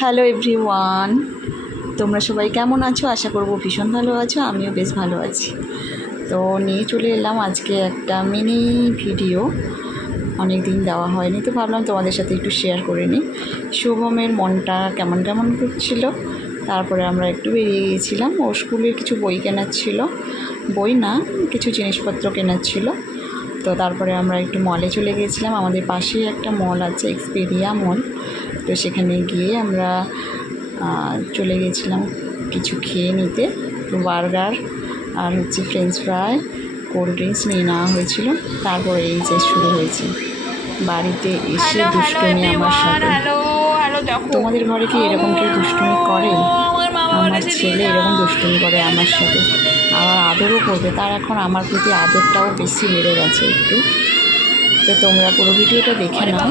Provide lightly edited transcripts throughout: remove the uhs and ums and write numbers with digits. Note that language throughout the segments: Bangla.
হ্যালো এভরিওয়ান, তোমরা সবাই কেমন আছো? আশা করবো ভীষণ ভালো আছো, আমিও বেশ ভালো আছি। তো নিয়ে চলে এলাম আজকে একটা মিনি ভিডিও। অনেক দিন দেওয়া হয়নি, তো ভাবলাম তোমাদের সাথে একটু শেয়ার করে নিই। শুভমের মনটা কেমন কেমন করছিল, তারপরে আমরা একটু বেরিয়ে গিয়েছিলাম। ওর স্কুলের কিছু বই কেনার ছিল, বই না কিছু জিনিসপত্র কেনার ছিল। তো তারপরে আমরা একটু মলে চলে গিয়েছিলাম। আমাদের পাশেই একটা মল আছে, এক্সপেরিয়া মল। তো সেখানে গিয়ে আমরা চলে গিয়েছিলাম কিছু খেয়ে নিতে। তো বার্গার আর হচ্ছে ফ্রেঞ্চ ফ্রাই, কোল্ড ড্রিঙ্কস নিয়ে নেওয়া হয়েছিল। তারপরে এই যে শুরু হয়েছে বাড়িতে এসে দুষ্টুমি আমার সাথে। তোমাদের ঘরে কি এরকম কেউ দুষ্টুমি করে? আমার ছেলে এরকম দুষ্টুমি করে আমার সাথে, আবার আদরও করবে। তার এখন আমার প্রতি আদরটাও বেশি বেড়ে গেছে একটু। তো তোমরা পুরো ভিডিওটা দেখে নাও,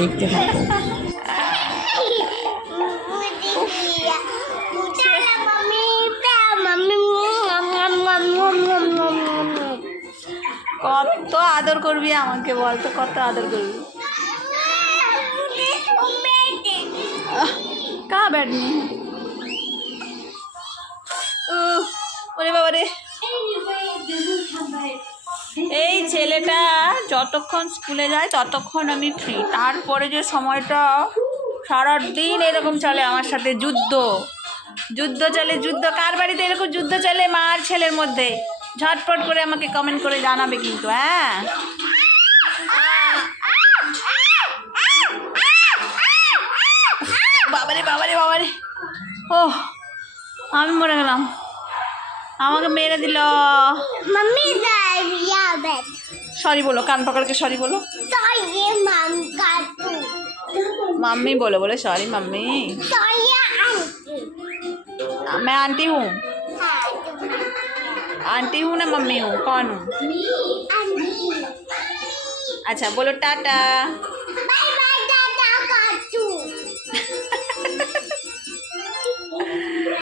দেখতে থাকো। কত আদর করবি আমাকে বল তো, কত আদর করবি? কা ব্যাট নি ওরে বাবা রে। এই ছেলেটা যতক্ষণ স্কুলে যায় ততক্ষণ আমি ফ্রি, তারপরে যে সময়টা সারাদিন এরকম চলে আমার সাথে যুদ্ধ চলে। যুদ্ধ কার বাড়িতে এরকম যুদ্ধ চলে? মা আর ছেলের মধ্যে। ঝটপট করে আমাকে কমেন্ট করে জানাবে কিন্তু, হ্যাঁ। বাবারে বাবারে বাবারে, ও আমি মরে গেলাম, আমাকে মেরে দিল। সরি বলো, কান পকড়কে সরি বলো। मम्मी बोलो, बोलो सॉरी मम्मी। मैं आंटी हूँ, आंटी हूँ ना मम्मी हूँ? कौन हूँ? अच्छा बोलो टाटा।